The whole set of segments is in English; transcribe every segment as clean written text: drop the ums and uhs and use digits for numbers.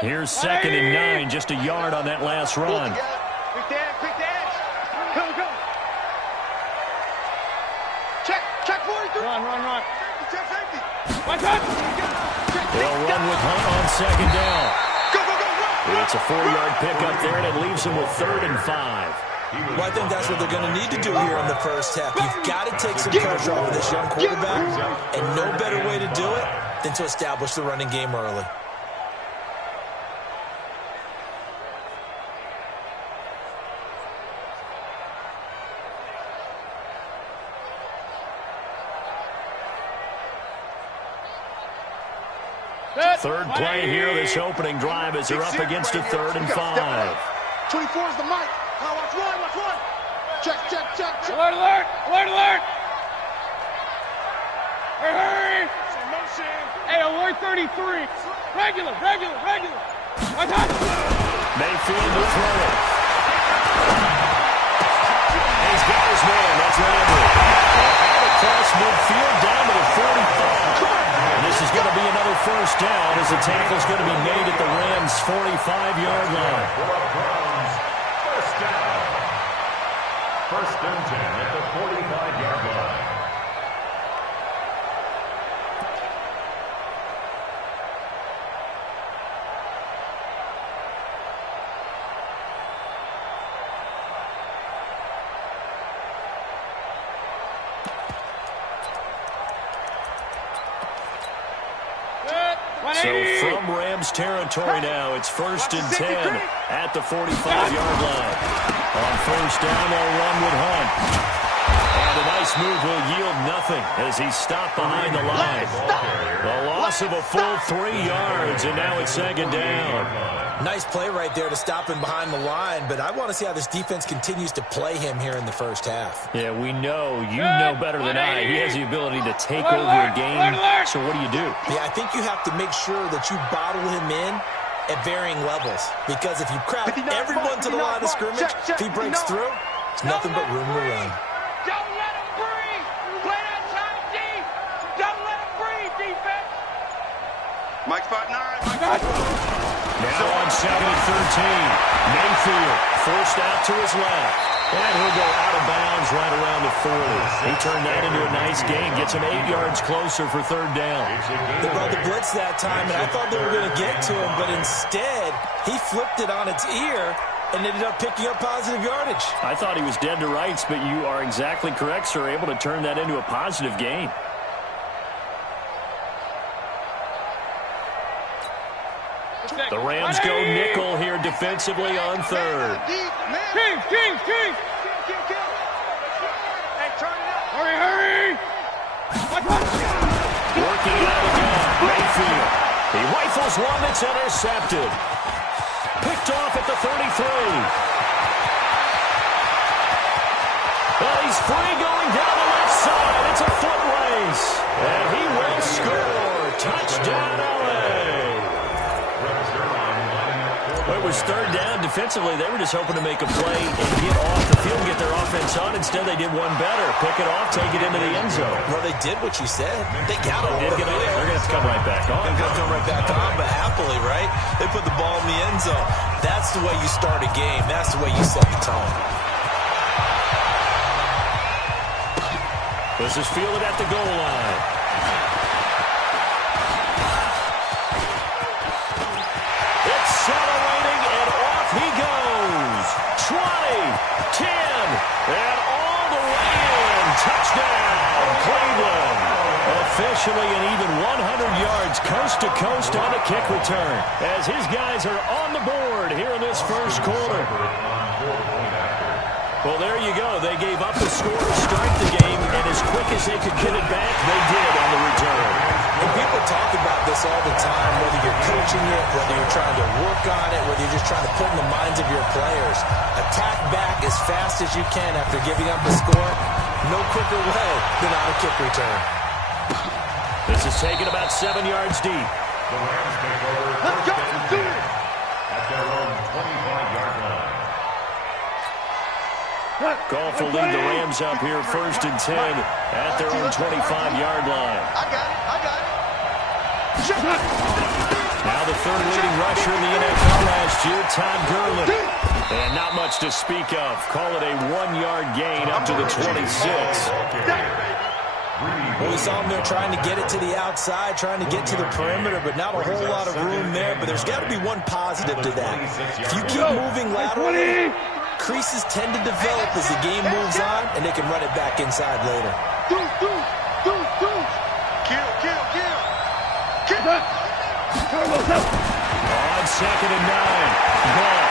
Here's 2nd and 9, just a yard on that last run. Quick dash. Go. Check 43. Run. Check safety. They'll run with Hunt on 2nd down. Go, run. It's a 4-yard pickup there, and it leaves them with 3rd and 5. Well, I think that's what they're going to need to do here in the first half. You've got to take some pressure off of this young quarterback, and no better way to do it than to establish the running game early. Third play here, this opening drive as they're up against a 3rd and 5. 24 is the mic. Watch one. Check. Alert! Hurry! Hey, alert 33. Regular. Mayfield will throw it. He's got his man. That's Landry. Across midfield down to the 45. And this is going to be another first down as the tackle's going to be made at the Rams' 45-yard line. First down. 1st and 10 at the 45-yard line. So from Rams territory now, it's 1st and 10 at the 45-yard line. On 1st down, they'll run with Hunt. And a nice move will yield nothing as he's stopped behind the line. The loss of a full 3 yards, and now it's 2nd down. Nice play right there to stop him behind the line, but I want to see how this defense continues to play him here in the first half. Yeah, we know. You know better than I. He has the ability to take over a game. So what do? Yeah, I think you have to make sure that you bottle him in at varying levels, because if you crowd everyone to the line of scrimmage, if he breaks through, it's nothing but room to run. Don't let him breathe. Play that time deep. Don't let him breathe, defense. Mike spot 9. Now on 2nd and 13. Mayfield forced out to his left. And he'll go out of bounds right around the 40. He turned that into a nice gain. Gets him 8 yards closer for 3rd down. They brought the blitz that time, and I thought they were going to get to him, but instead, he flipped it on its ear and ended up picking up positive yardage. I thought he was dead to rights, but you are exactly correct, sir. Able to turn that into a positive gain. The Rams go nickel here defensively on 3rd. King. Hey, turn it up. Hurry. Working out again. Mayfield. He rifles one that's intercepted. Picked off at the 33. Well, he's free going down the left side. It's a foot race. And he will score. Touchdown, LA. Well, it was 3rd down. Defensively, they were just hoping to make a play and get off the field and get their offense on. Instead, they did one better. Pick it off, take it into the end zone. Well, they did what you said. They got it. They're going to have to come right back on. They're going to come right back on, but happily, right? They put the ball in the end zone. That's the way you start a game. That's the way you set the tone. This is fielded at the goal line. Accelerating, and off he goes. 20, 10, and all the way in. Touchdown, Cleveland. Officially an even 100 yards coast to coast on the kick return, as his guys are on the board here in this first quarter. Well, there you go. They gave up the score to start the game, and as quick as they could get it back, they did on the return. And people talk about this all the time, whether you're coaching it, whether you're trying to work on it, whether you're just trying to put in the minds of your players. Attack back as fast as you can after giving up the score. No quicker way than on a kick return. This is taken about 7 yards deep. The Rams take over. Let's go. At their own 25-yard line. Goff will lead the Rams up here 1st and 10 at their own 25-yard line. I got it. Now Now the third leading rusher in the NFL last year, Todd Gurley. And not much to speak of. Call it a 1-yard gain up to the 26. Well, we saw him there trying to get it to the outside, trying to get to the perimeter, but not a whole lot of room there. But there's got to be one positive to that. If you keep moving laterally, creases tend to develop as the game moves on, and they can run it back inside later. On 2nd and 9. Ball.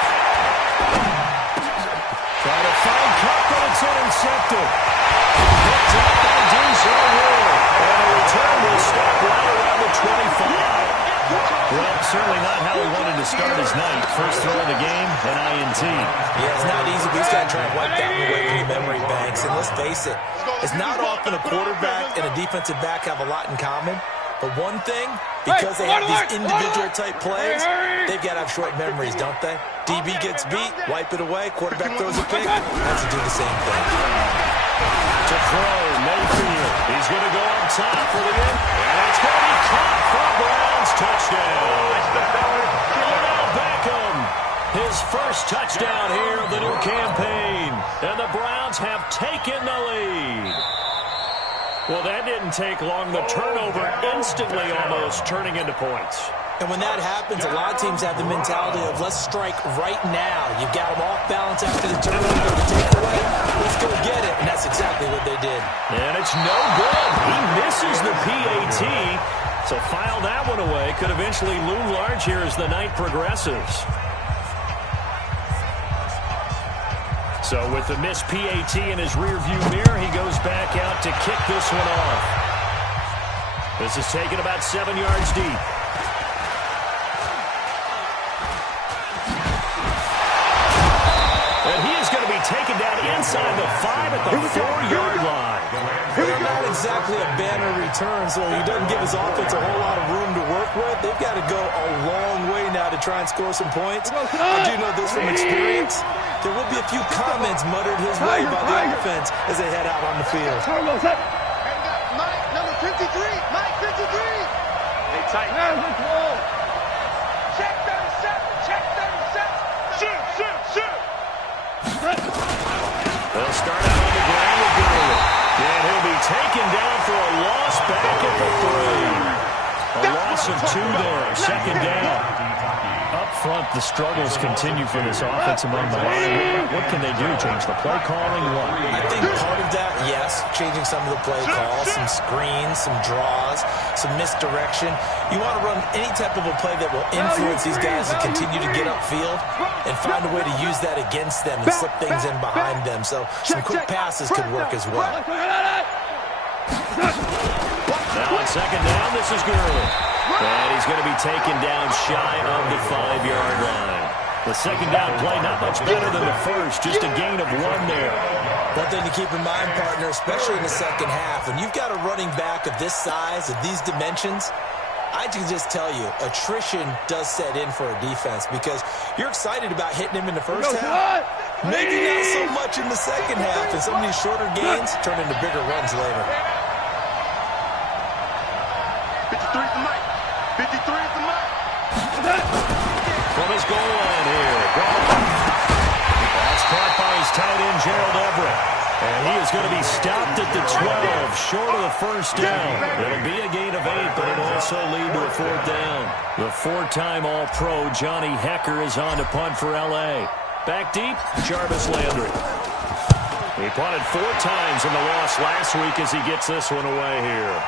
Trying to find Cup, but it's intercepted. Picked up by Denzel Ward. And the return will stop right around the 25. Well, certainly not how he wanted to start his night. First throw of the game, an INT. Yeah, it's not easy, but he's got to try and wipe that one away from the memory banks. And let's face it, it's not often a quarterback and a defensive back have a lot in common. But one thing, because they have these individual-type plays, they've got to have short memories, don't they? DB gets beat, wipe it away, quarterback throws a pick, has to do the same thing. To throw, Mayfield. He's going to go up top for the end. And it's going to be caught for Browns touchdown. Odell Beckham, his first touchdown here of the new campaign. And the Browns have taken the lead. Well, that didn't take long. The turnover instantly almost turning into points. And when that happens, a lot of teams have the mentality of let's strike right now. You've got them off balance after the turnover, the takeaway. Let's go get it. And that's exactly what they did. And it's no good. He misses the PAT. So file that one away. Could eventually loom large here as the night progresses. So with the missed PAT in his rearview mirror, he goes back out to kick this one off. This is taken about 7 yards deep. And he is going to be taken down inside the 5 at the 4-yard line. Not exactly a banner return, so he doesn't give his offense a whole lot of room to work with. They've got to go a long way now to try and score some points. I do know this from experience. There will be a few comments muttered his way by the offense as they head out on the field. Mike, number 53. Mike, 53. Hey, tight. Check 37. Check 37. Shoot. They'll start out on the ground with Gurley. And he'll be taken down for a loss back at the 3. A loss of 2 there. 2nd down. Up front, the struggles continue for this offense among the line. What can they do? Change the play calling? What? I think part of that, yes, changing some of the play calls, some screens, some draws, some misdirection. You want to run any type of a play that will influence these guys to continue to get upfield and find a way to use that against them and slip things in behind them. So some quick passes could work as well. Now on 2nd down, this is Gurley. And he's going to be taken down shy of the 5-yard line. The 2nd down play not much better than the first, just a gain of 1 there. One thing to keep in mind, partner, especially in the second half, when you've got a running back of this size, of these dimensions, I can just tell you, attrition does set in for a defense because you're excited about hitting him in the first half. Maybe not so much in the second half, and some of these shorter gains turn into bigger runs later. 53 for Mike. 53 for Mike. From his goal line here. That's caught by his tight end, Gerald Everett. And he is going to be stopped at the 12, short of the first down. It'll be a gain of 8, but it'll also lead to a 4th down. The 4-time All-Pro Johnny Hecker is on to punt for L.A. Back deep, Jarvis Landry. He punted 4 times in the loss last week as he gets this one away here.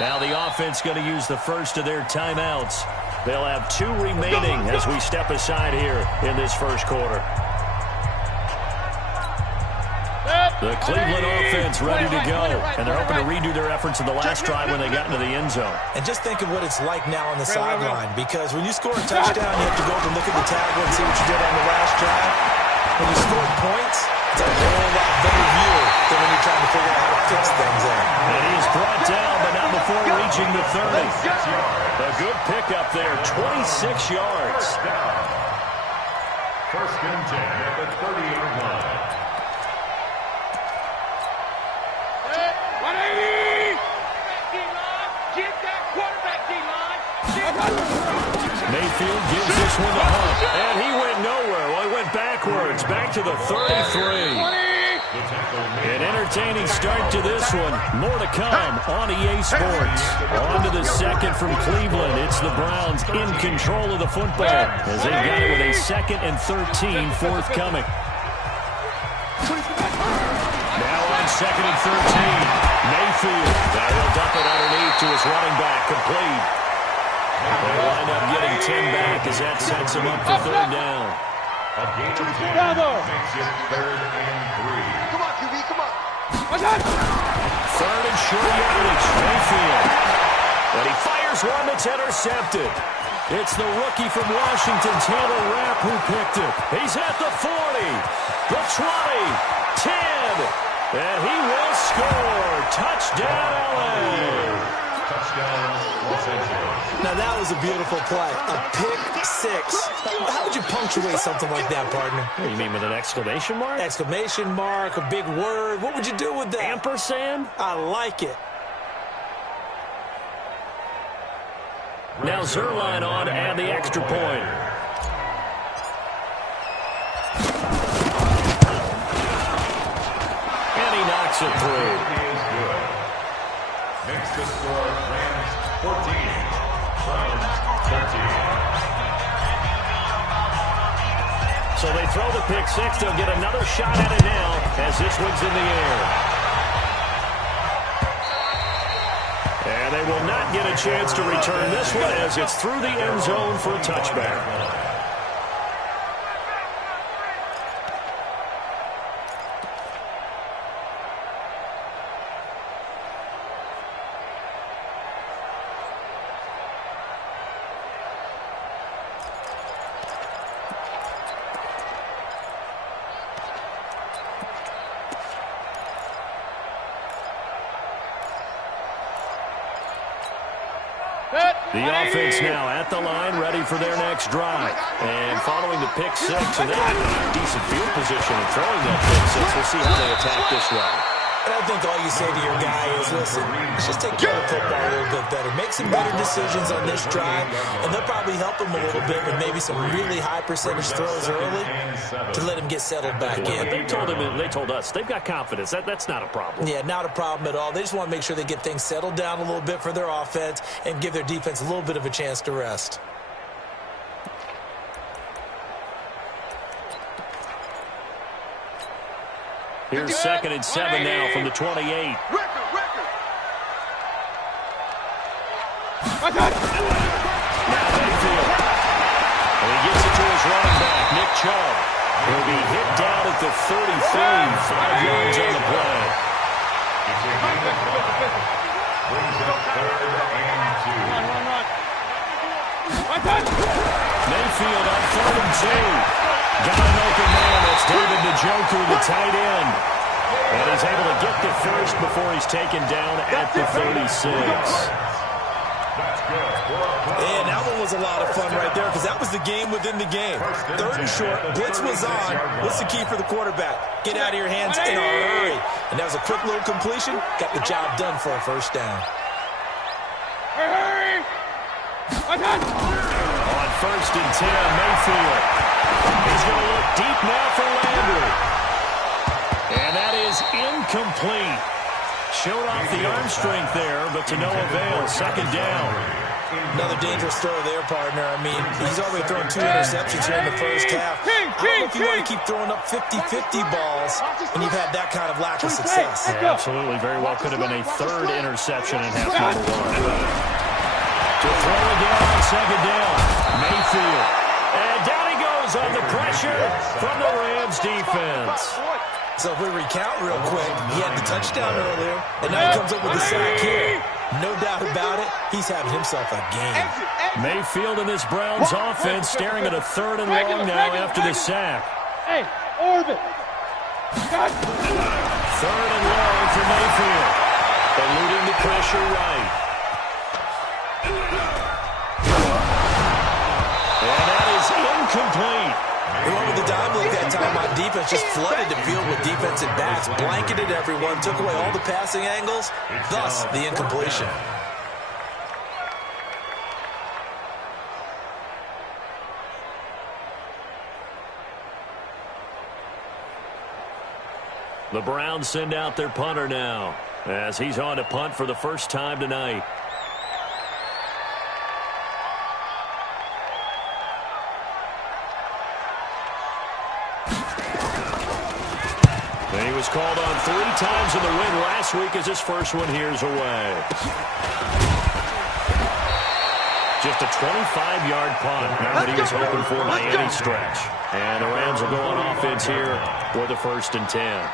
Now the offense going to use the first of their timeouts. They'll have 2 remaining as we step aside here in this first quarter. The Cleveland offense ready to go. And they're hoping to redo their efforts in the last drive when they got into the end zone. And just think of what it's like now on the sideline. Because when you score a touchdown, you have to go over and look at the tablet and see what you did on the last drive. When you score points, it's a whole lot better view than when you're trying to figure out how to fix things in. And he's brought down, but not before reaching the 30. A good pickup there, 26 yards. First and 10 at the 30-yard line. back to the 33. An entertaining start to this one. More to come on EA Sports. On to the second from Cleveland. It's the Browns in control of the football as they've got it with a 2nd and 13 forthcoming. Now on 2nd and 13. Mayfield. He'll dump it underneath to his running back. Complete. They'll wind up getting 10 back as that sets him up for 3rd down. A gain of 10 makes it 3rd and 3. Come on, QB, come on. 3rd and short yardage. Mayfield. But he fires one that's intercepted. It's the rookie from Washington, Taylor Rapp, who picked it. He's at the 40, the 20, 10, and he will score. Touchdown, L.A. Touchdown, Los Angeles. Now, that was a beautiful play. A pick six. How would you punctuate something like that, partner? What do you mean, with an exclamation mark? Exclamation mark, a big word. What would you do with that? Ampersand? I like it. Now Zerline on to add the extra point. And he knocks it through. He is good. Makes the score Rams 14, Browns 13. So they throw the pick six. They'll get another shot at it now as this one's in the air. And they will not get a chance to return this one as it's through the end zone for a touchback. The offense now at the line, ready for their next drive. And following the pick six, and they have a decent field position in throwing that pick six. We'll see how they attack this one. And I think all you say to your guy is, listen, let's just take care of the football a little bit better. Make some better decisions on this drive, and they'll probably help him a little bit with maybe some really high percentage throws early to let him get settled back in. They told us they've got confidence. That's not a problem. Yeah, not a problem at all. They just want to make sure they get things settled down a little bit for their offense and give their defense a little bit of a chance to rest. Here's 2nd and 7 now from the 28. Record. Now Mayfield. And he gets it to his running back, Nick Chubb. He'll be hit down at the 33, 5 yards on the play. It's a gain of 5. Brings up 3rd and 2. Mayfield on 3rd and 2. Got an open man. That's David Njoku, the tight end. And he's able to get the first before he's taken down at the 36. And that one was a lot of fun right there because that was the game within the game. 3rd and short, blitz was on. What's the key for the quarterback? Get out of your hands in a hurry. And that was a quick little completion. Got the job done for a first down. On 1st and 10, Mayfield. He's going to look deep now for Landry. And that is incomplete. Showed off the arm strength there, but to no avail. 2nd down. Another dangerous throw there, partner. I mean, he's already thrown 2 interceptions here in the first half. I don't know if you want to keep throwing up 50-50 balls when you've had that kind of lack of success. Yeah, absolutely. Very well could have been a 3rd interception in half number 1. To throw again on 2nd down. Mayfield. And down he goes on the pressure from the Rams defense. So if we recount real quick, he had the touchdown earlier, and now he comes up with the sack here. No doubt about it, he's having himself a game. Mayfield and this Browns offense staring at a 3rd and long now after the sack. Hey, orbit. 3rd and long for Mayfield. Eluding the pressure right. And that is incomplete. They went with the dime look that time on defense, just flooded the field with defensive backs, blanketed everyone, took away all the passing angles, thus the incompletion. The Browns send out their punter now, as he's on to punt for the first time tonight. And he was called on 3 times in the win last week as his first one here's away. Just a 25-yard punt, not what he was hoping for by any stretch. And the Rams will go on offense here with a 1st and 10.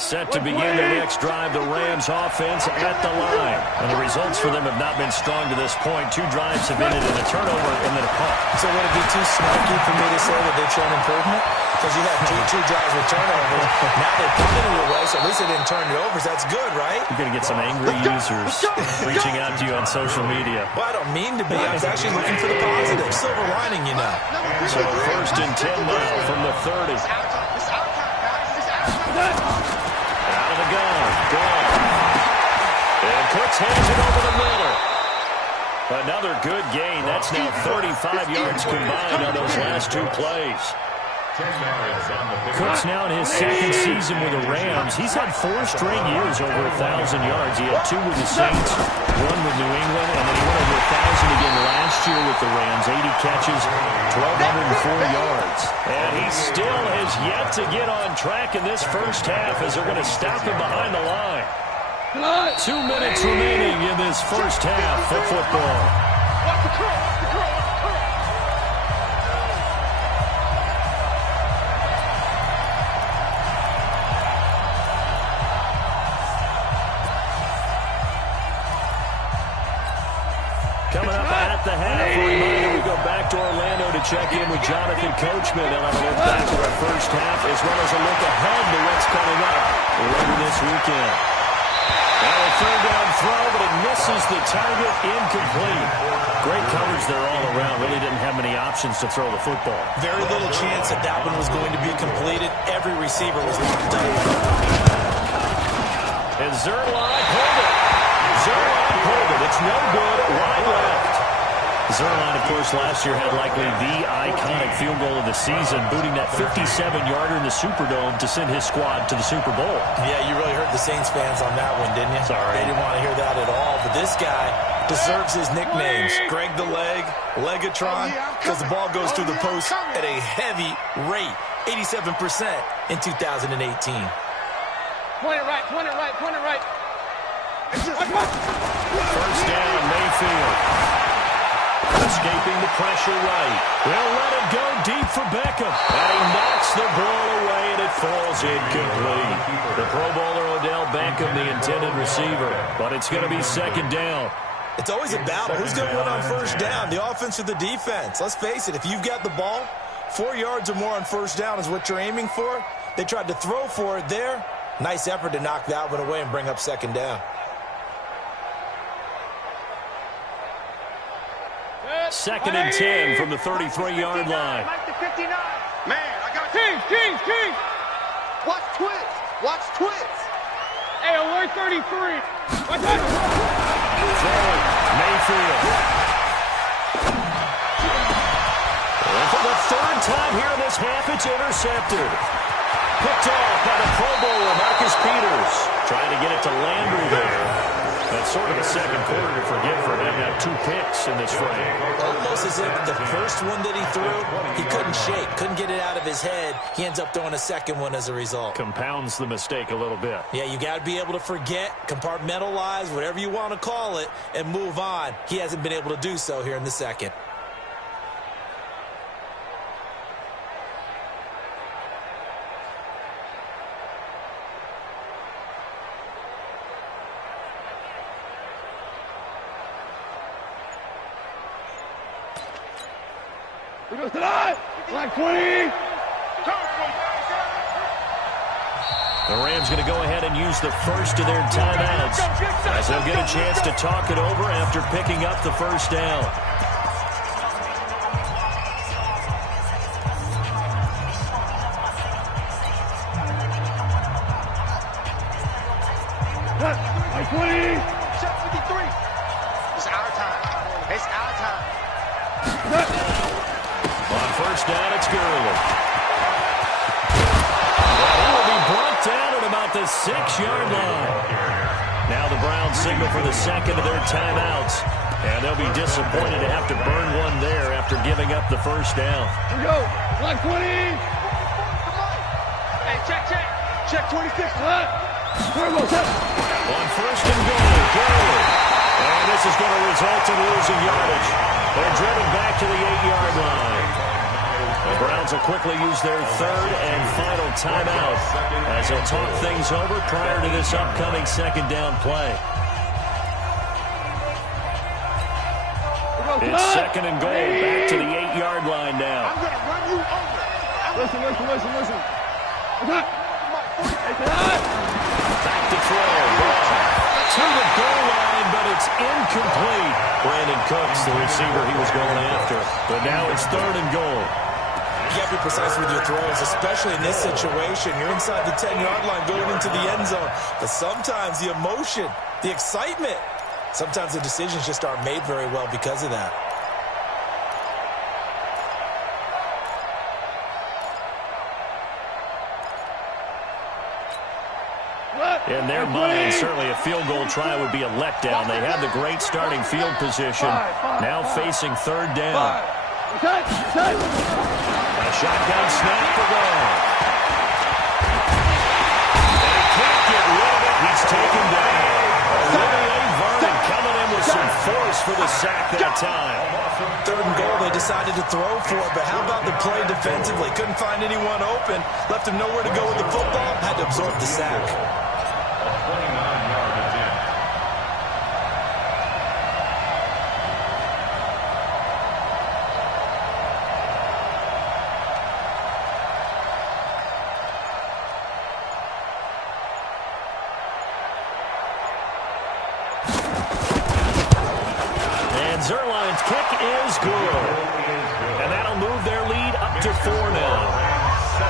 Set to begin their next drive, the Rams offense at the line. And the results for them have not been strong to this point. 2 drives have ended in a turnover and then a punt. So would it be too snarky for me to say that they've shown improvement? Because you had two drives with turnovers. Now they punted it away, so at least they didn't turn it over. So that's good, right? You're going to get some angry users reaching out to you on social media. Well, I don't mean to be. I was actually looking for the positive. Silver lining, you know. So 1st and 10 now from the 30. Out of the gun. Gone. And Cooks hands it over the middle. Another good gain. That's now 35 yards combined on those last 2 plays. Cooks now in his 2nd season with the Rams. He's had 4 straight years over 1,000 yards. He had 2 with the Saints, 1 with New England, and then he went over 1,000 again last year with the Rams. 80 catches, 1,204 yards. And he still has yet to get on track in this first half as they're going to stop him behind the line. 2 minutes remaining in this first half of football. Watch the curl, watch the curl, watch the curl. Coming up at the half, a reminder we go back to Orlando to check in with Jonathan Coachman. They'll have a look back at our first half as well as a look ahead to what's coming up later this weekend. Now a 3rd down throw, but it misses the target, incomplete. Great coverage there all around. Really didn't have many options to throw the football. Very little chance that that one was going to be completed. Every receiver was locked up. And Zerline pulled it. Zerline pulled it. It's no good. Wide left. Zerline, of course, last year had likely the iconic field goal of the season, booting that 57-yarder in the Superdome to send his squad to the Super Bowl. Yeah, you really hurt the Saints fans on that one, didn't you? Sorry. They didn't want to hear that at all. But this guy deserves his nicknames. Greg the Leg, Legatron, because the ball goes through the post at a heavy rate, 87% in 2018. Point it right, point it right, point it right. First down, Mayfield. Escaping the pressure right. They'll let it go deep for Beckham. And he knocks the ball away, and it falls incomplete. The Pro Bowler Odell Beckham, the intended receiver. But it's going to be 2nd down. It's always a battle. Who's going to win on first down, the offense or the defense? Let's face it, if you've got the ball, 4 yards or more on first down is what you're aiming for. They tried to throw for it there. Nice effort to knock that one away and bring up 2nd down. 2nd and 10 from the 33-yard line. Mike the 59. Man, I got Kings. Watch twins. Watch twins. Hey, alert 33. Watch out. Throwing, Mayfield. And for the 3rd time here in this half, it's intercepted. Picked off by the Pro Bowler, Marcus Peters. Trying to get it to Landry there. That's sort of a 2nd quarter to forget for him. Now 2 picks in this frame. Almost as if the first one that he threw, he couldn't shake, couldn't get it out of his head. He ends up throwing a 2nd one as a result. Compounds the mistake a little bit. Yeah, you got to be able to forget, compartmentalize, whatever you want to call it, and move on. He hasn't been able to do so here in the 2nd. We go tonight. Like 20. The Rams going to go ahead and use the first of their timeouts as they'll get a chance to talk it over after picking up the first down. Shot 53. It's our time. It's our time. On first down, it's Gurley. And he will be brought down at about the 6-yard line. Now the Browns signal for the second of their timeouts. And they'll be disappointed to have to burn one there after giving up the first down. Here we go. Line 20. Hey, check. Check 26. On first and goal, Gurley. And this is going to result in losing yardage. They're driven back to the 8-yard line. The Browns will quickly use their third and final timeout as they'll talk things over prior to this upcoming second down play. It's second and goal, back to the 8-yard line now. I'm going to run you over. Listen. Back to throw. To the goal line, but it's incomplete. Brandon Cooks, the receiver he was going after. But now it's third and goal. You got to be precise with your throws, especially in this situation. You're inside the 10-yard line going into the end zone. But sometimes the emotion, the excitement, sometimes the decisions just aren't made very well because of that. In their mind, certainly a field goal try would be a letdown. They had the great starting field position. Now facing third down. A shotgun snap for Brown. And he can't get rid of it. He's taken down. Olivier Vernon coming in with some force for the sack that time. Third and goal, they decided to throw for it, but how about the play defensively? Couldn't find anyone open, left him nowhere to go with the football, had to absorb the sack. 29-yard attempt. And Zerline's kick is good. And that'll move their lead up to 4 now.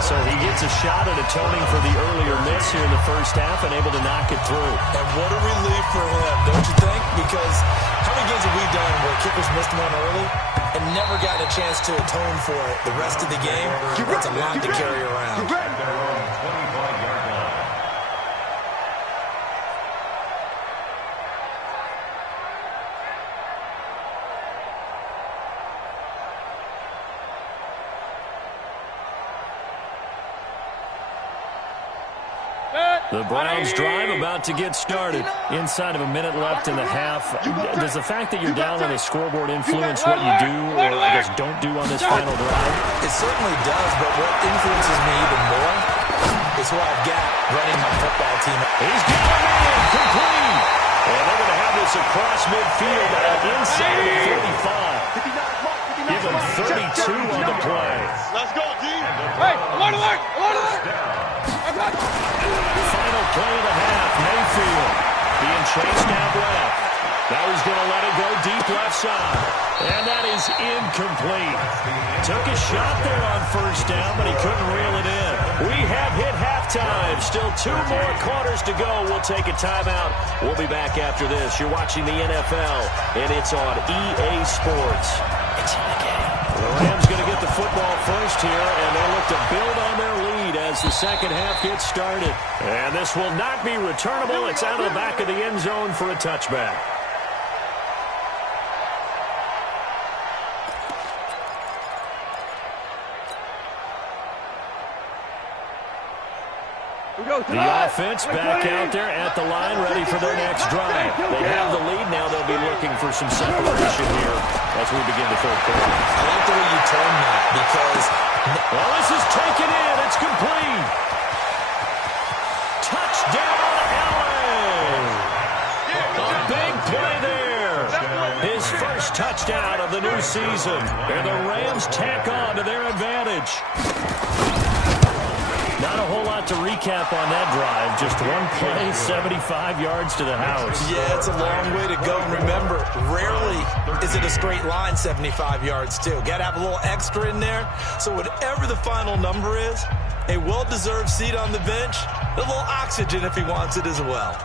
So he gets a shot at atoning for the earlier miss here in the first half and able to knock it through. And what a relief for him, don't you think? Because how many games have we done where kickers missed one early and never gotten a chance to atone for it the rest of the game? That's a lot to carry around. Their own 25-yard line. The Browns drive about to get started. Inside of a minute left in the half. Does the fact that you're down on the scoreboard influence what you do or, I guess, don't do on this final drive? It certainly does, but what influences me even more is who I've got running my football team. He's got a man complete. And they're going to have this across midfield inside of the 45. Give him 32 on the play. Let's go, D. Hey, alert. Final play of the half, Mayfield being chased out left. Now he's going to let it go deep left side. And that is incomplete. Took a shot there on first down, but he couldn't reel it in. We have hit halftime. Still 2 more quarters to go. We'll take a timeout. We'll be back after this. You're watching the NFL, and it's on EA Sports. It's in the game. The Rams going to get the football first here, and they look to build on their lead as the second half gets started. And this will not be returnable. It's out of the back of the end zone for a touchback. The offense back out there at the line, ready for their next drive. They have the lead. Now they'll be looking for some separation here as we begin the third quarter. I like the way you term that because... Well, this is taken in. It's complete. Touchdown, Allen. A big play there. His first touchdown of the new season. And the Rams tack on to their advantage. Not a whole lot to recap on that drive. Just one play, 75 yards to the house. Yeah, it's a long way to go. And remember, rarely is it a straight line 75 yards, too. Got to have a little extra in there. So whatever the final number is, a well-deserved seat on the bench, a little oxygen if he wants it as well.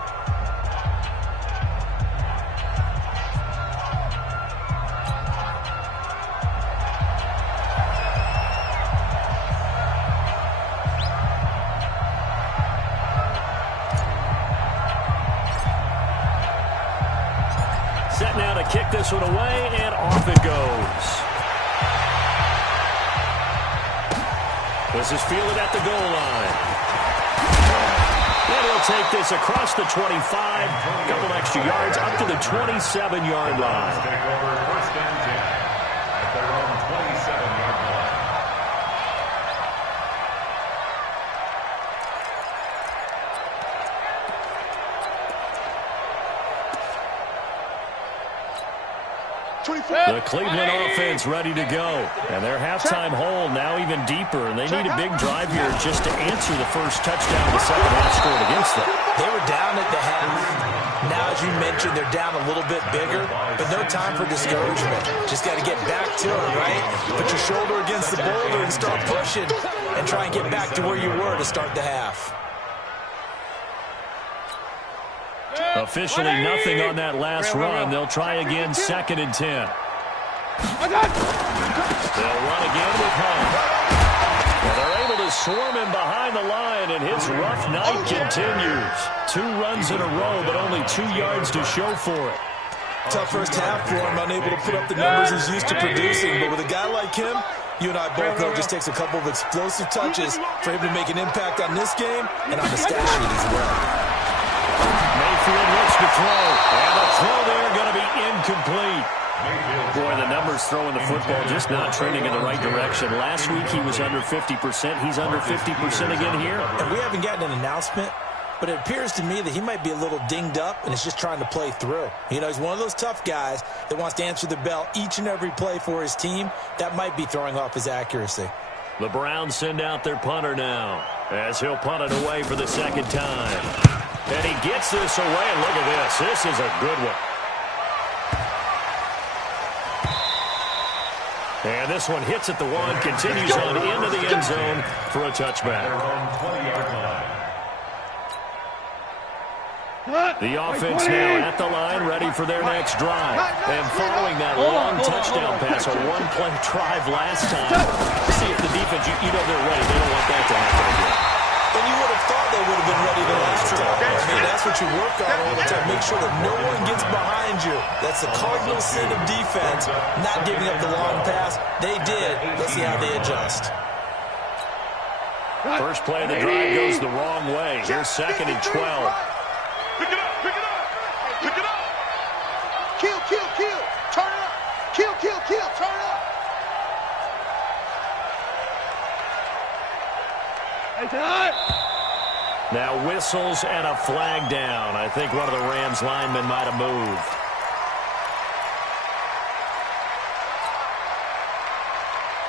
to kick this one away, and off it goes. This is fielded at the goal line. And he'll take this across the 25, a couple extra yards, up to the 27-yard line. Take over first and 10 at their own 27-yard line. The Cleveland offense ready to go. And their halftime hole now even deeper. And they need a big drive here just to answer the first touchdown the second half scored against them. They were down at the half. Now, as you mentioned, they're down a little bit bigger, but no time for discouragement. Just got to get back to it, right? Put your shoulder against the boulder and start pushing and try and get back to where you were to start the half. Officially nothing on that last run. They'll try again, 2nd and 10. They'll run again with Hunt. And they're able to swarm him behind the line, and his rough night continues. 2 runs in a row, but only 2 yards to show for it. Tough first half for him, unable to put up the numbers he's used to producing. But with a guy like him, you and I both know it just takes a couple of explosive touches for him to make an impact on this game and on the stat sheet as well. Mayfield looks to throw, and the throw there going to be incomplete. Boy, the numbers throwing the football just not trending in the right direction. Last week he was under 50%. He's under 50% again here. And we haven't gotten an announcement, but it appears to me that he might be a little dinged up and is just trying to play through. You know, he's one of those tough guys that wants to answer the bell each and every play for his team. That might be throwing off his accuracy. The Browns send out their punter now as he'll punt it away for the second time. And he gets this away, and look at this. This is a good one. And this one hits at the 1, continues on into the end zone for a touchback. The offense now at the line, ready for their next drive. And following that long touchdown pass, a one-play drive last time, see if the defense, you know they're ready. They don't want that to happen again. And you would have thought they would have been ready the last time. I mean, that's what you work on all the time. Make sure that no one gets behind you. That's the cardinal sin of defense, not giving up the long pass. They did. Let's see how they adjust. First play of the drive goes the wrong way. Here's 2nd and 12. Pick it up, pick it up, pick it up. Kill, kill, kill. Turn it up. Kill, kill, kill. Turn it up. Now whistles and a flag down. I think one of the Rams linemen might have moved.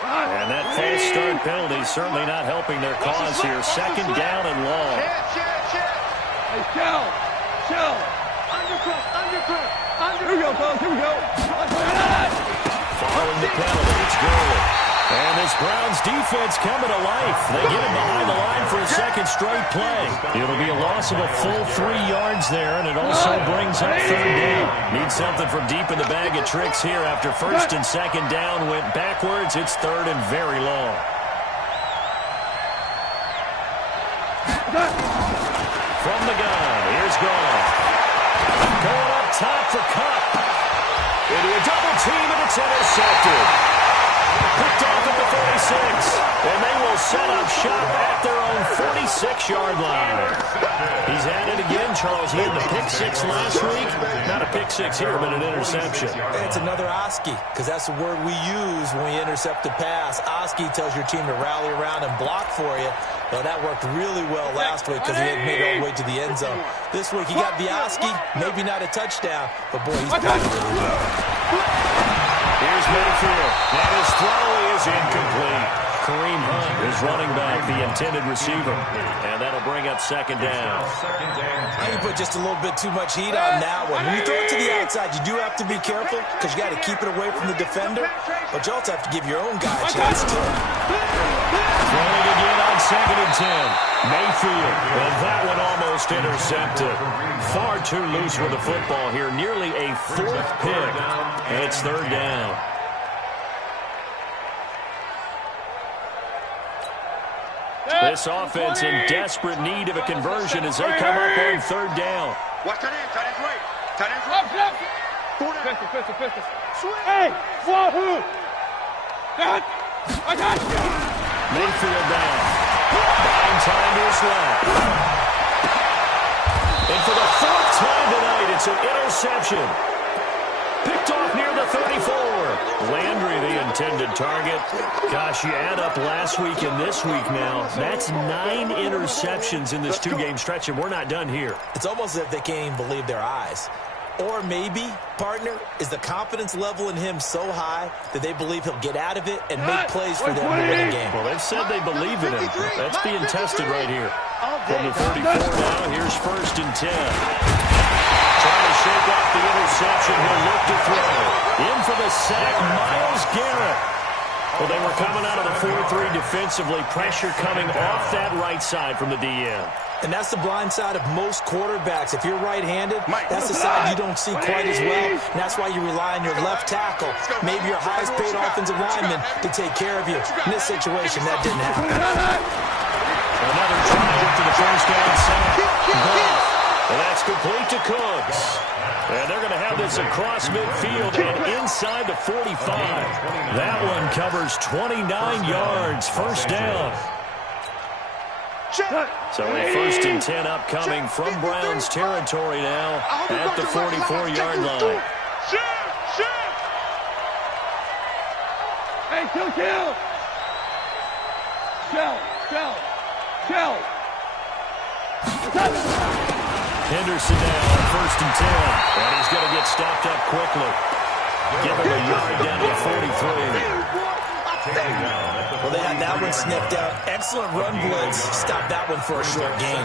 And that false start penalty certainly not helping their cause here. 2nd down and long. Hey, chill. Undercut. Here we go, fellas. Here we go. Following the penalty, it's Gurley. And this Browns defense coming to life. They get him behind the line for a second straight play. It'll be a loss of a full 3 yards there, and it also brings up 3rd down. Need something from deep in the bag of tricks here after 1st and 2nd down went backwards. It's 3rd and very long. From the gun, here's Gone. Going up top for Cup. Into a double team, and it's intercepted. Picked off at the 46, and they will set up shop at their own 46-yard line. He's at it again, Charles. He had the pick 6 last week. Not a pick 6 here, but an interception. It's another Oski, because that's the word we use when we intercept a pass. Oski tells your team to rally around and block for you. Well, that worked really well last week because he had made it all the way to the end zone. This week he got the Oski, maybe not a touchdown, but boy, he's playing really well. Here's Mayfield, and his throw is incomplete. Kareem Hunt is running back, the intended receiver, and that'll bring up 2nd down. I think you put just a little bit too much heat on that one. When you throw it to the outside, you do have to be careful because you got to keep it away from the defender, but you also have to give your own guy a chance to. Throwing again on 2nd and 10. Mayfield, and that one almost intercepted. Far too loose with the football here. Nearly a 4th pick, and it's 3rd down. This offense in desperate need of a conversion as they come up on 3rd down. Watch that end, tight end's right. Tight end's right. Pistol. Hey, wahoo! I got you! Mayfield down. Buying time to his left. And for the fourth time tonight, it's an interception. Picked off near the 34. Landry, the intended target. Gosh, you add up last week and this week now. That's 9 interceptions in this two-game stretch, and we're not done here. It's almost as if they can't even believe their eyes. Or maybe, partner, is the confidence level in him so high that they believe he'll get out of it and make plays for them to win a game. Well, they've said they believe in him. That's being tested right here. From the 34 now, here's 1st and 10. Trying to shake off the interception. He'll look to throw. In for the sack, Myles Garrett. Well, they were coming out of the 4-3 defensively. Pressure coming off that right side from the DN. And that's the blind side of most quarterbacks. If you're right-handed, that's the side you don't see quite as well. And that's why you rely on your left tackle, maybe your highest-paid offensive lineman, to take care of you. In this situation, that didn't happen. Another try after the first down sack. And that's complete to Cooks. And they're going to have this across midfield and inside the 45. That one covers 29 yards. First down. So a 1st and 10 upcoming from Browns territory now at the 44-yard line. Hey, kill! Shell! Henderson now on 1st and 10. And he's going to get stopped up quickly. Give him a yard down to 43. Well, they had that one sniffed out. Excellent run blitz. Stop that one for a short gain.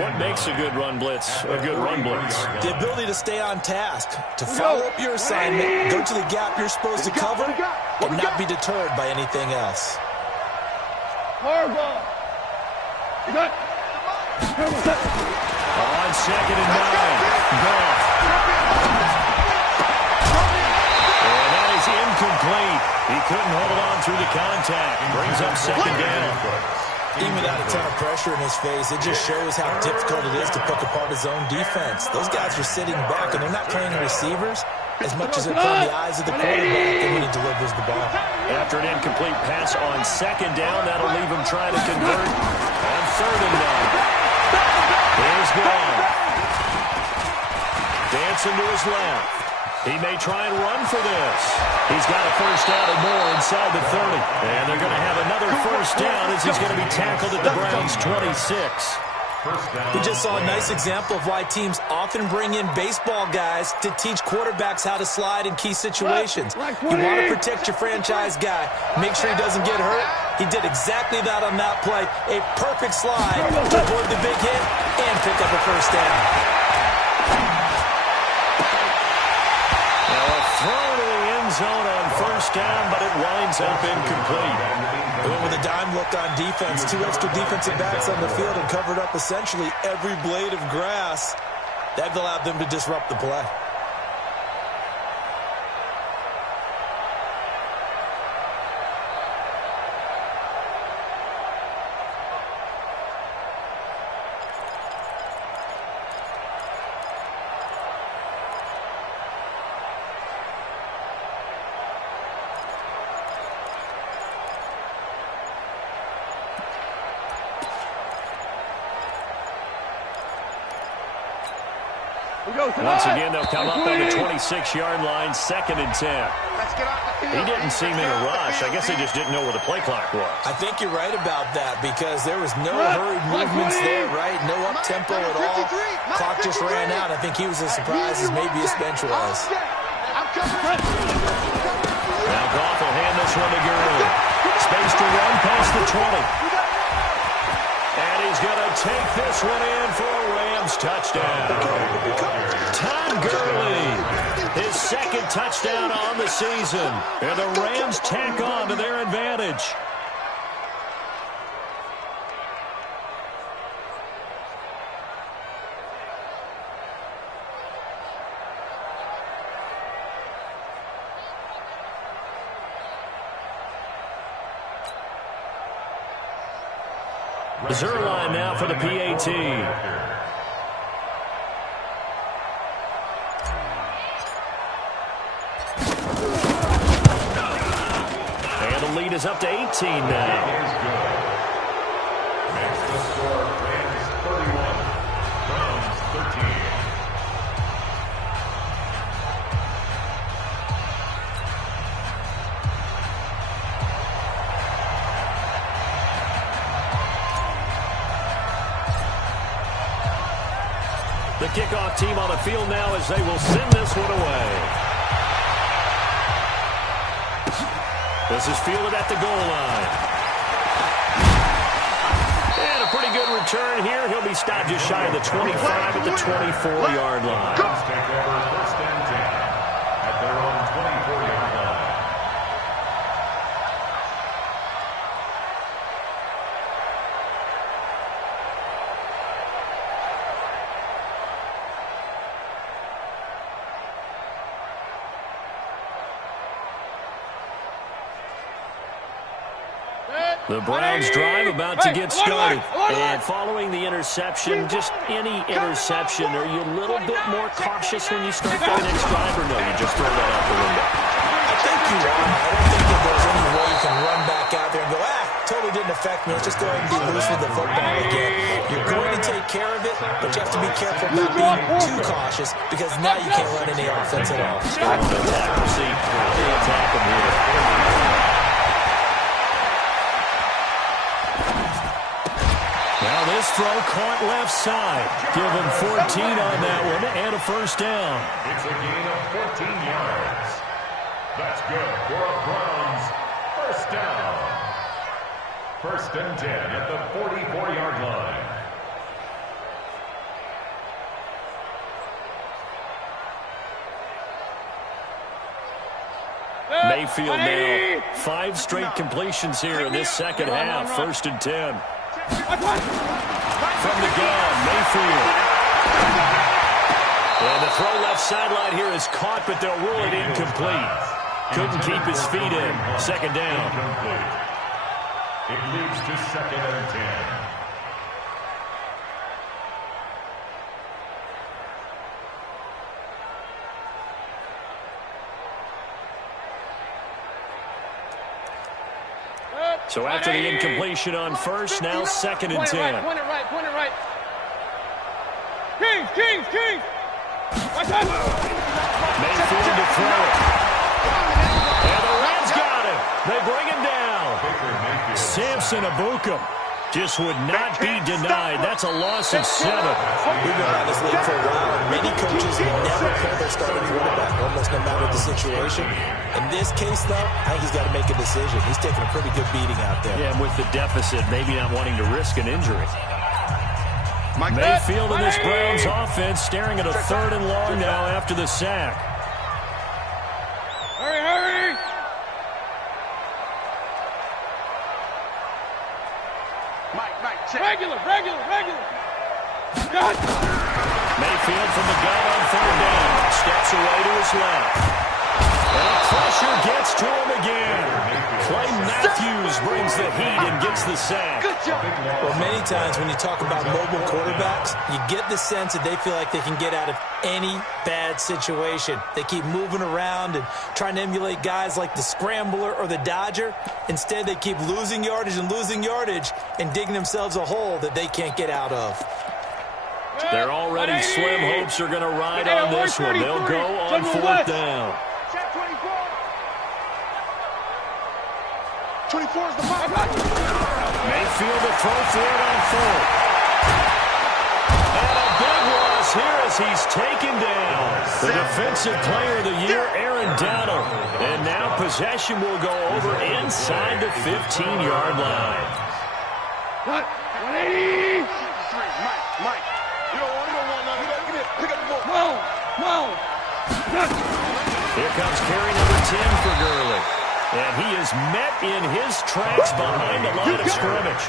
What makes a good run blitz a good run blitz? The ability to stay on task, to follow up your assignment, go to the gap you're supposed to cover, and not be deterred by anything else. Horrible. On 2nd and 9. Goff. And that is incomplete. He couldn't hold on through the contact. Brings up 2nd down. Even without a ton of pressure in his face, it just shows how difficult it is to pick apart his own defense. Those guys are sitting back, and they're not playing receivers as much as they're playing the eyes of the quarterback when he delivers the ball. After an incomplete pass on 2nd down, that'll leave him trying to convert on 3rd and 9. Here's Goff. Dancing to his left. He may try and run for this. He's got a first down and more inside the 30. And they're going to have another first down as he's going to be tackled at the Browns' 26. We just saw a nice example of why teams often bring in baseball guys to teach quarterbacks how to slide in key situations. You want to protect your franchise guy. Make sure he doesn't get hurt. He did exactly that on that play. A perfect slide to avoid the big hit and pick up a first down. Now a throw to the end zone on first down, but it winds up incomplete. They went with a dime look on defense. 2 extra defensive backs on the field and covered up essentially every blade of grass. That allowed them to disrupt the play. Once again, they'll come up on the 26-yard line, 2nd and 10. He didn't seem in a rush. I guess they just didn't know where the play clock was. I think you're right about that because there was no hurried movements there, right? No up-tempo at all. Clock just ran out. I think he was as surprised as maybe his bench was. Now Goff will hand this one to Gurley. Space to run past the 20. And he's going to take this one in for a Rams touchdown. Todd Gurley, his 2nd touchdown on the season. And the Rams tack on to their advantage. Zerline now for the PAT. lead is up to 18 now. Makes the score Rams 31, Browns 13. The kickoff team on the field now as they will send this one away. This is fielded at the goal line. And a pretty good return here. He'll be stopped just shy of the 25 at the 24-yard line. Browns take over 1st and 10 at their own 24-yard line. The Browns drive about to get started. And following the interception, just any interception, are you a little bit more cautious when you start the next drive, or no, you just throw that out the window? I think you are. I don't think that there's any way you can run back out there and go, totally didn't affect me. Let's just go ahead and be loose with the football again. You're going to take care of it, but you have to be careful about being too cautious because now you can't run any offense at all. We'll see how they attack them here. Now this throw caught left side. Give him 14 on that one and a 1st down. It's a gain of 14 yards. That's good for a Browns 1st down. 1st and 10 at the 44-yard line. Mayfield now 5 straight completions here in this second half. 1st and 10. From the gun, Mayfield. And the throw left sideline here is caught, but they'll rule it incomplete. Couldn't keep his feet in. 2nd down. Incomplete. It leads to 2nd and 10. So after the incompletion on 1st, now 2nd and 10. Point it right. Kings. Mayfield to throw it. And the Reds got him. They bring him down. Samson Abukum just would not be denied. That's a loss of 7. We've been around this league for a while, and many coaches never pull their starting quarterback, almost no matter the situation. In this case, though, I think he's got to make a decision. He's taking a pretty good beating out there. Yeah, and with the deficit, maybe not wanting to risk an injury. Mayfield and this Browns offense staring at a 3rd and long now after the sack. Hurry! Mike, check. Regular. God. Mayfield from the gun on 3rd down. Steps away to his left. And pressure gets to him again. Clay Matthews brings the heat and gets the sack. Good job. Well, many times when you talk about mobile quarterbacks, you get the sense that they feel like they can get out of any bad situation. They keep moving around and trying to emulate guys like the Scrambler or the Dodger. Instead, they keep losing yardage and digging themselves a hole that they can't get out of. Their already slim hopes are going to ride on this one. They'll go on 4th down. Check 24. 24 is the mark. Mayfield to throw for it on 4th. And a big loss here as he's taken down. The defensive player of the year, Aaron Donald. And now possession will go over inside the 15-yard line. Cut. 180. Mike. You don't want nothing. Pick up the ball. No. Here comes carry number 10 for Gurley. And he is met in his tracks behind the line of scrimmage.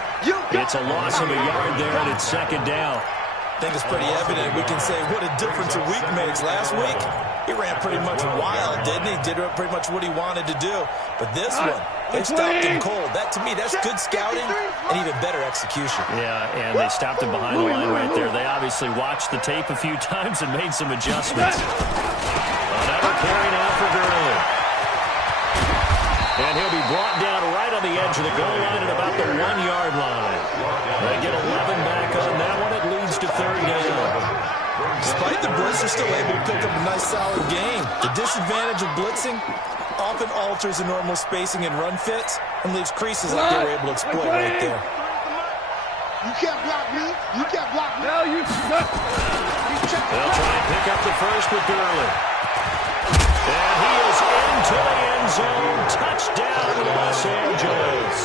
It's a loss of a yard there, and it's 2nd down. I think it's pretty evident. We can say what a difference a week makes. Last week, he ran pretty much wild, didn't he? Did pretty much what he wanted to do. But this one, they stopped him cold. That, to me, that's good scouting and even better execution. Yeah, and they stopped him behind the line right there. They obviously watched the tape a few times and made some adjustments. Another carry now for Gurley. And he'll be brought down right the edge of the goal line at about the 1-yard line. They get 11 back on that one. It leads to third down. Despite the blitz, they're still able to pick up a nice, solid game. The disadvantage of blitzing often alters the normal spacing and run fits and leaves creases like they were able to exploit right there. You can't block me. You can't block me. No, you suck. They'll try and pick up the first with Gurley. And he is into the end zone. Touchdown, Los Angeles.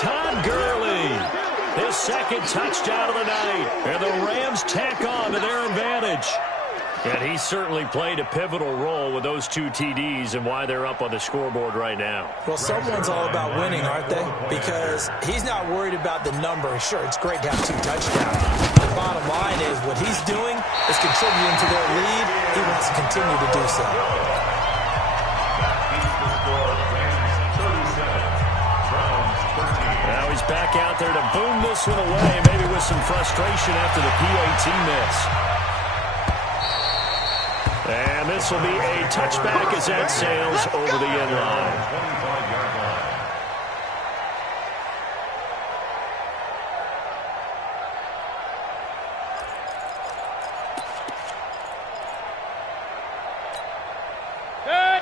Todd Gurley, his second touchdown of the night. And the Rams tack on to their advantage. And he certainly played a pivotal role with those 2 TDs and why they're up on the scoreboard right now. Well, someone's all about winning, aren't they? Because he's not worried about the number. Sure, it's great to have 2 touchdowns. The bottom line is what he's doing is contributing to their lead. He wants to continue to do so. Now he's back out there to boom this one away, maybe with some frustration after the PAT miss. And this will be a touchback as that sails over the end line.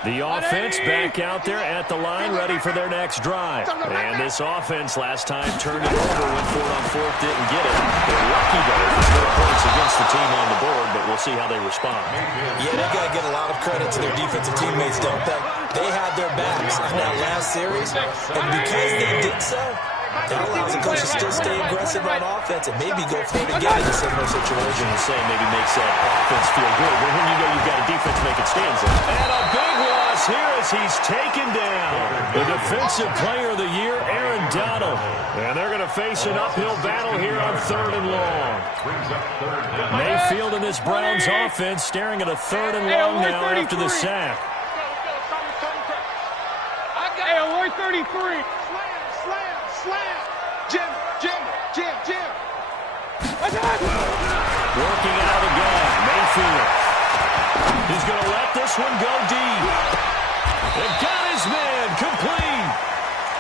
The offense back out there at the line, ready for their next drive. And this offense last time turned it over, went for it on fourth, didn't get it. They're lucky, though, there's no points against the team on the board, but we'll see how they respond. Yeah, they got to get a lot of credit to their defensive teammates, don't they? They had their backs on that last series, and because they did so, that allows the coach to still stay aggressive on offense and maybe go for it again in a similar situation. You're saying maybe makes that offense feel good. Well, when you know you've got a defense making stands in. And a big loss here as he's taken down. The defensive player of the year, Aaron Donald. And they're going to face an uphill battle here on 3rd and long. Mayfield and this Browns offense staring at a 3rd and long now after the sack. Hey, alert 33. Slam. Jim. Working out again. Mayfield. He's going to let this one go deep. They got his man complete.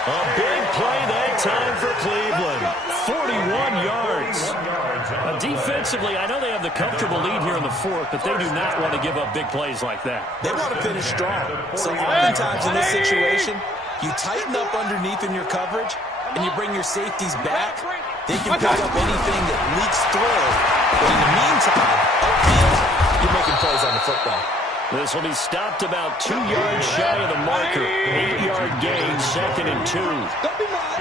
A big play that time for Cleveland. 41 yards. Defensively, I know they have the comfortable lead here in the 4th, but they do not want to give up big plays like that. They want to finish strong. So oftentimes in this situation, you tighten up underneath in your coverage, and you bring your safeties back. They can pick up anything that leaks through. But in the meantime, upfield, you're making plays on the football. This will be stopped about 2 yards shy of the marker. 8-yard gain, 2nd and 2. Don't be mad.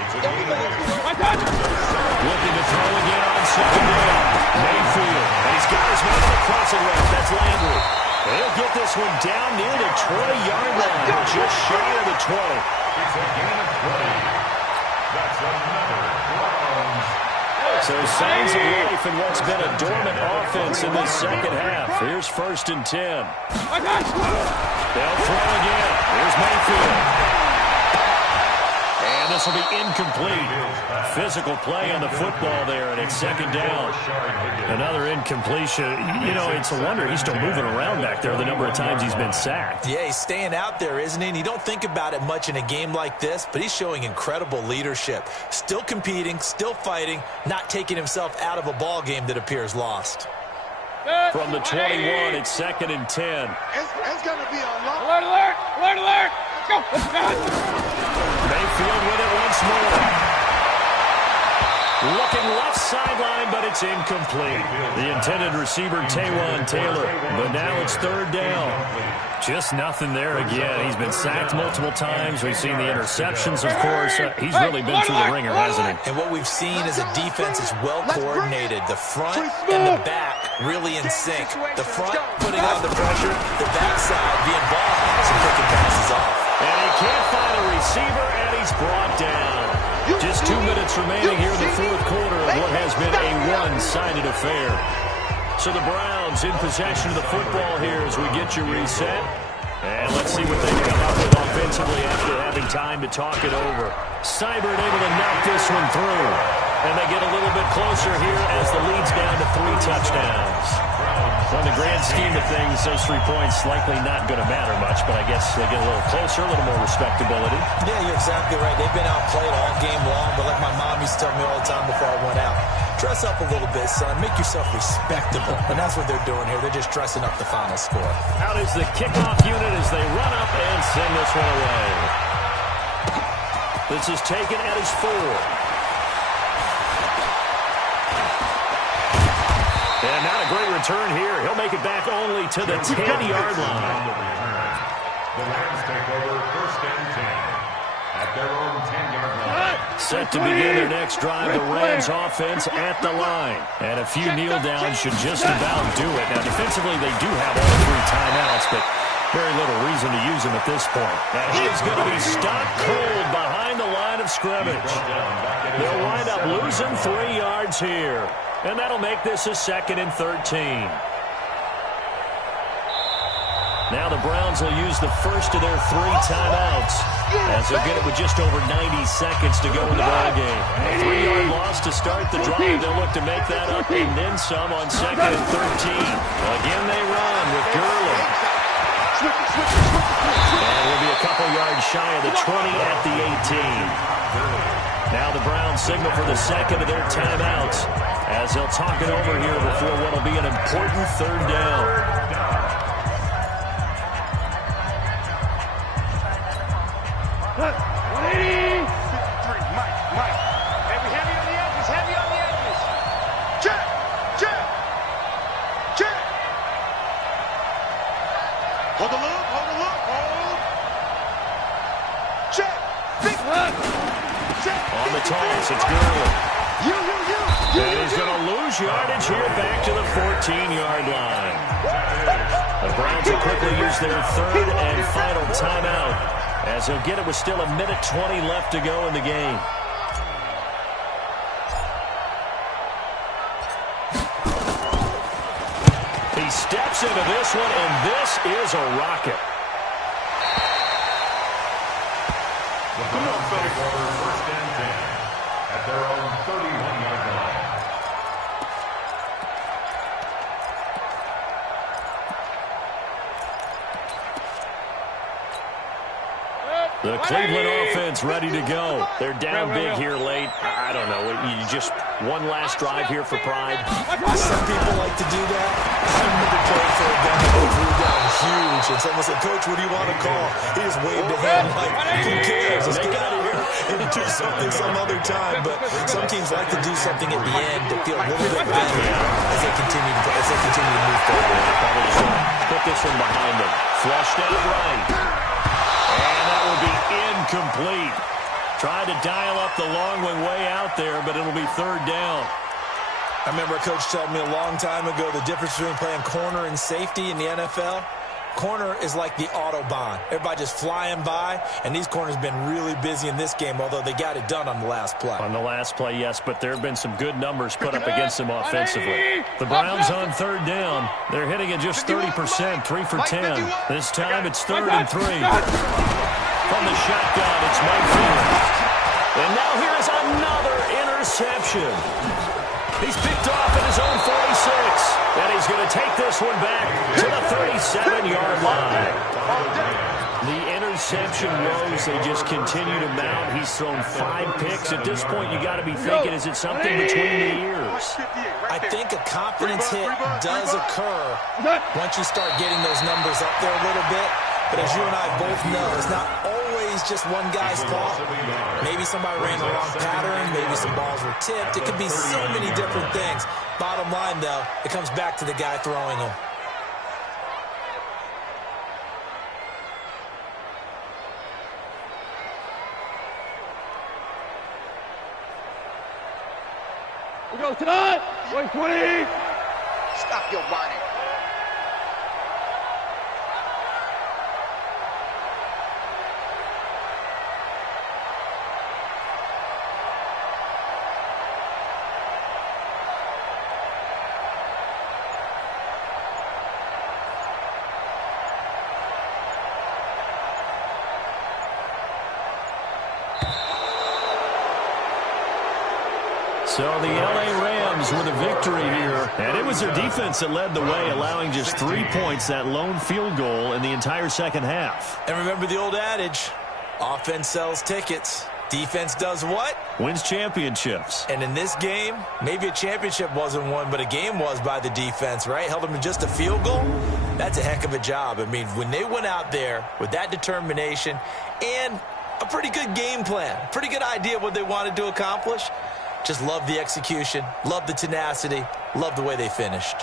Looking to throw again on 2nd down. Mayfield. And he's got his man on the crossing route. That's Landry. They'll get this one down near the 20-yard line. Just shy of the 20. It's a gain of 20. That's another Browns. So signs of life in what's been a dormant offense in this second half. Here's 1st and 10. They'll throw again. Here's Mayfield. And this will be incomplete. Physical play on the football there, and it's 2nd down. Another incompletion. You know, it's a wonder he's still moving around back there the number of times he's been sacked. Yeah, he's staying out there, isn't he? And you don't think about it much in a game like this, but he's showing incredible leadership. Still competing, still fighting, not taking himself out of a ball game that appears lost. From the 21, it's 2nd and 10. It's going to be a long... Alert. Go. Mayfield with it once more. Looking left sideline, but it's incomplete. The intended receiver, Taywan Taylor. But now it's 3rd down. Just nothing there again. He's been sacked multiple times. We've seen the interceptions, of course. He's really been through the ringer, hasn't he? And what we've seen is a defense that's well coordinated. The front and the back really in sync. The front putting on the pressure, the backside being ball hawks and picking passes off. And he can't find a receiver, and he's brought down. Just 2 minutes remaining here in the 4th quarter of what has been a one-sided affair. So the Browns in possession of the football here as we get you reset. And let's see what they come up with offensively after having time to talk it over. Seibert able to knock this one through. And they get a little bit closer here as the lead's down to 3 touchdowns. On the grand scheme of things, those 3 points likely not going to matter much, but I guess they get a little closer, a little more respectability. Yeah, you're exactly right. They've been outplayed all game long, but like my mom used to tell me all the time before I went out, dress up a little bit, son. Make yourself respectable. And that's what they're doing here. They're just dressing up the final score. Out is the kickoff unit as they run up and send this one away. This is taken at his 4. And not a great return here. He'll make it back only to the 10-yard line. The Rams take over 1st and 10 at their own 10-yard line. Set to begin their next drive, the Rams offense at the line. And a few kneel downs should just about do it. Now, defensively, they do have all 3 timeouts, but very little reason to use them at this point. And he is going to be stopped cold behind the line of scrimmage. They'll wind up losing 3 yards here. And that'll make this a 2nd and 13. Now the Browns will use the first of their 3 timeouts as they'll get it with just over 90 seconds to go in the ballgame. A 3-yard loss to start the drive. They'll look to make that up and then some on 2nd and 13. Again, they run with Gurley. And we'll be a couple yards shy of the 20 at the 18. Now the Browns signal for the 2nd of their timeouts as they'll talk it over here before what will be an important 3rd down. Mike. Heavy on the edges. Check. Hold the look. Check. On the toss, it's Gurley. And he's going to lose yardage here back to the 14-yard line. The Browns will quickly use their 3rd and final timeout as they'll get it with still 1:20 left to go in the game. He steps into this one, and this is a rocket. Come on, take over 1st and 10 at their own 31-yard line. The Cleveland offense ready to go. They're down big here late. I don't know. You just one last drive here for pride. Some people like to do that. I remember playing for a guy who threw down huge, and someone said, "Coach, what do you want to call?" He just waved a hand like, "Who cares? Let's get out of here and do something some other time." But some teams like to do something at the end to feel a little bit better as they continue to move forward. Probably just put this one behind them. Flushed out right. And that will be incomplete. Tried to dial up the long one way out there, but it'll be 3rd down. I remember a coach told me a long time ago the difference between playing corner and safety in the NFL. Corner is like the Autobahn. Everybody just flying by, and these corners have been really busy in this game, although they got it done on the last play. On the last play, yes, but there have been some good numbers put up against them offensively. The Browns on 3rd down. They're hitting at just 30%, 3 for 10. This time it's 3rd and 3. From the shotgun, it's Mayfield. And now here is another interception. He's picked off at his own 46. And he's going to take this one back to the 37-yard line. The interception woes, they just continue to mount. He's thrown 5 picks. At this point, you got to be thinking, is it something between the ears? I think a confidence hit does occur once you start getting those numbers up there a little bit. But as you and I both know, it's not always just one guy's fault. Maybe somebody ran the wrong pattern. Maybe some balls were tipped. It could be so many different things. Bottom line, though, it comes back to the guy throwing them. We go tonight. 120. Stop your whining. So the L.A. Rams Rams with a victory here. And it was their defense that led the way, allowing just 3 points, that lone field goal in the entire second half. And remember the old adage, offense sells tickets. Defense does what? Wins championships. And in this game, maybe a championship wasn't won, but a game was by the defense, right? Held them to just a field goal. That's a heck of a job. I mean, when they went out there with that determination and a pretty good game plan, pretty good idea of what they wanted to accomplish, just love the execution, love the tenacity, love the way they finished.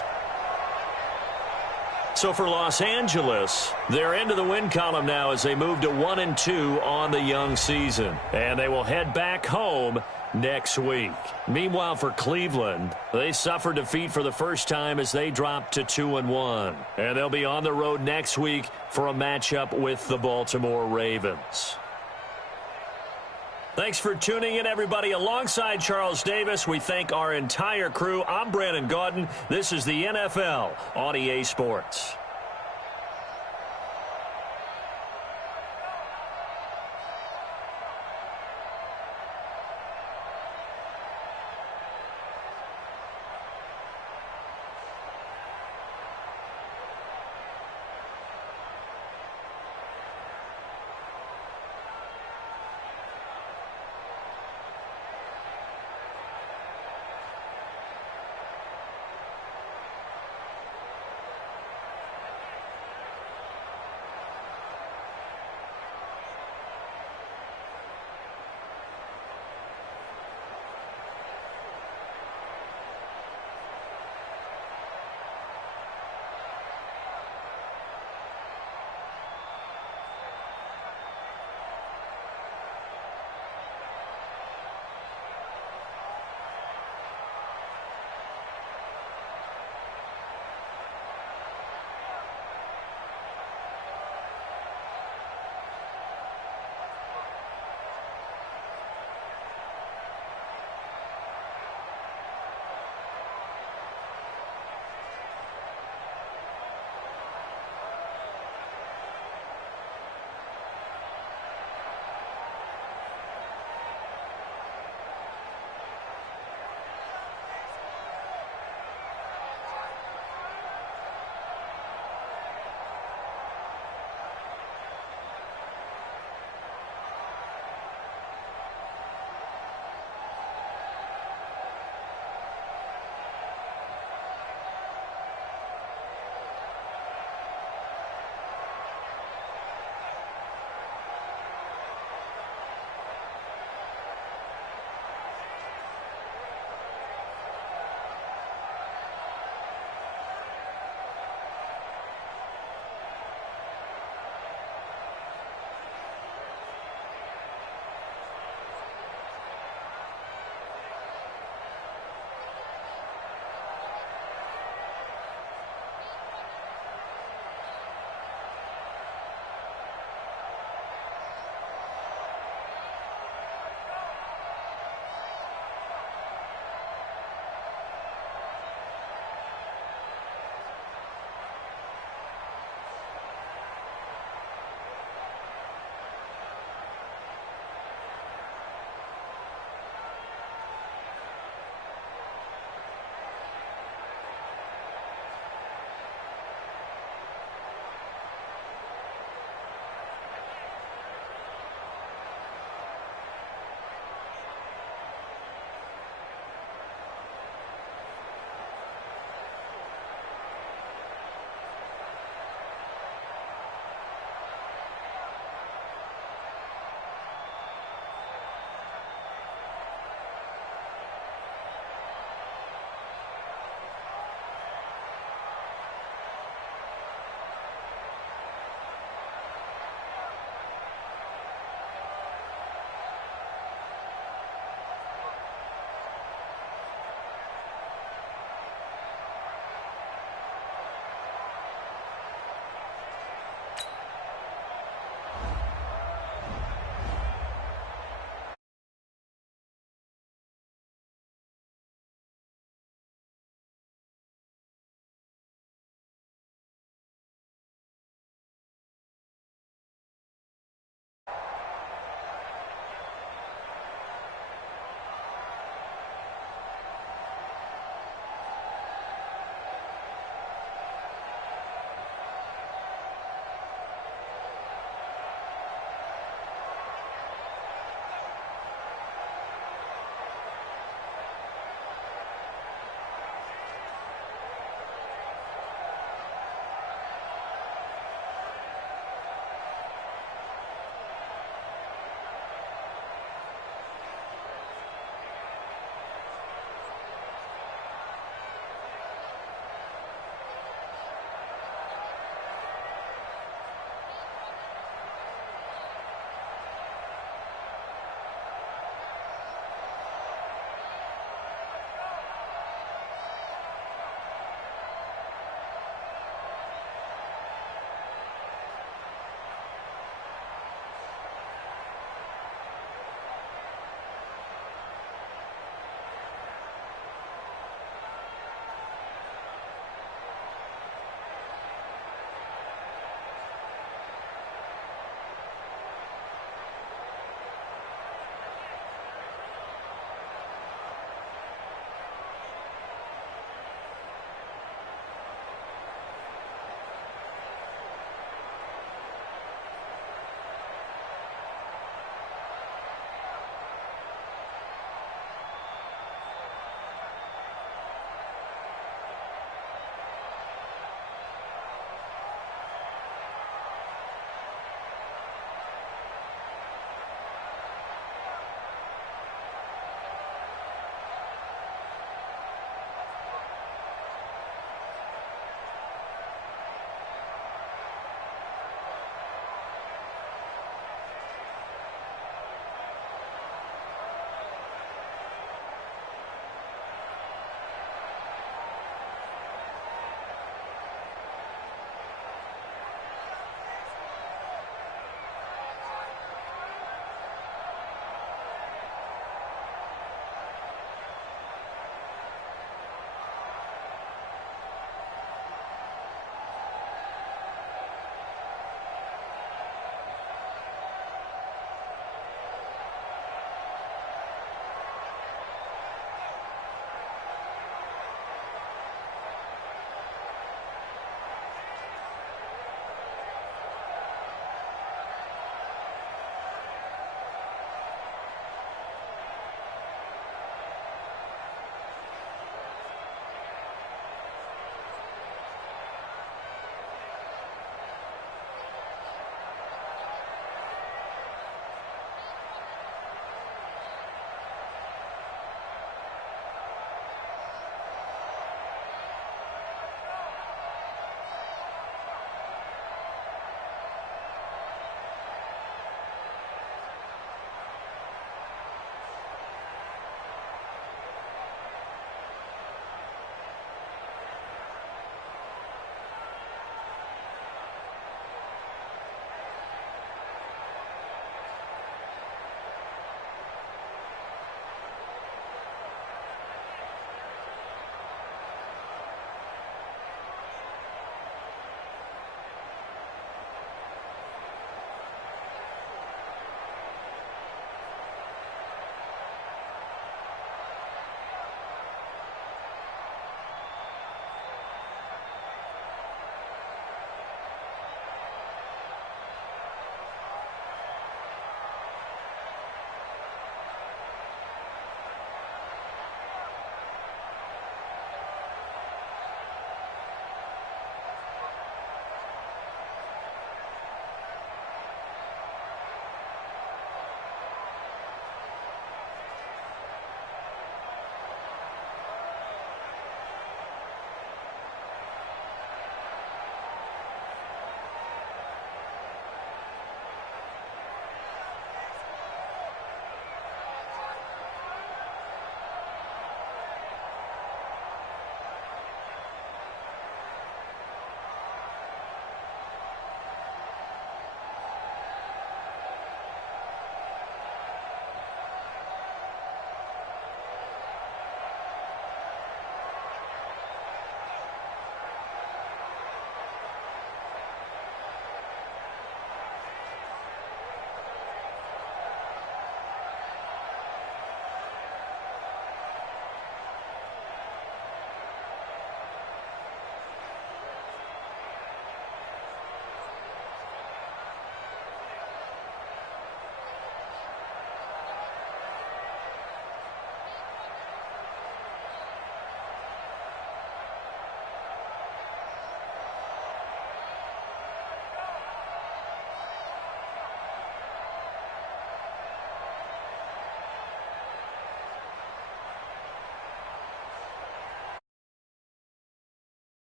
So for Los Angeles, they're into the win column now as they move to 1-2 on the young season. And they will head back home next week. Meanwhile, for Cleveland, they suffered defeat for the first time as they dropped to 2-1. And they'll be on the road next week for a matchup with the Baltimore Ravens. Thanks for tuning in, everybody. Alongside Charles Davis, we thank our entire crew. I'm Brandon Gaudin. This is the NFL on EA Sports.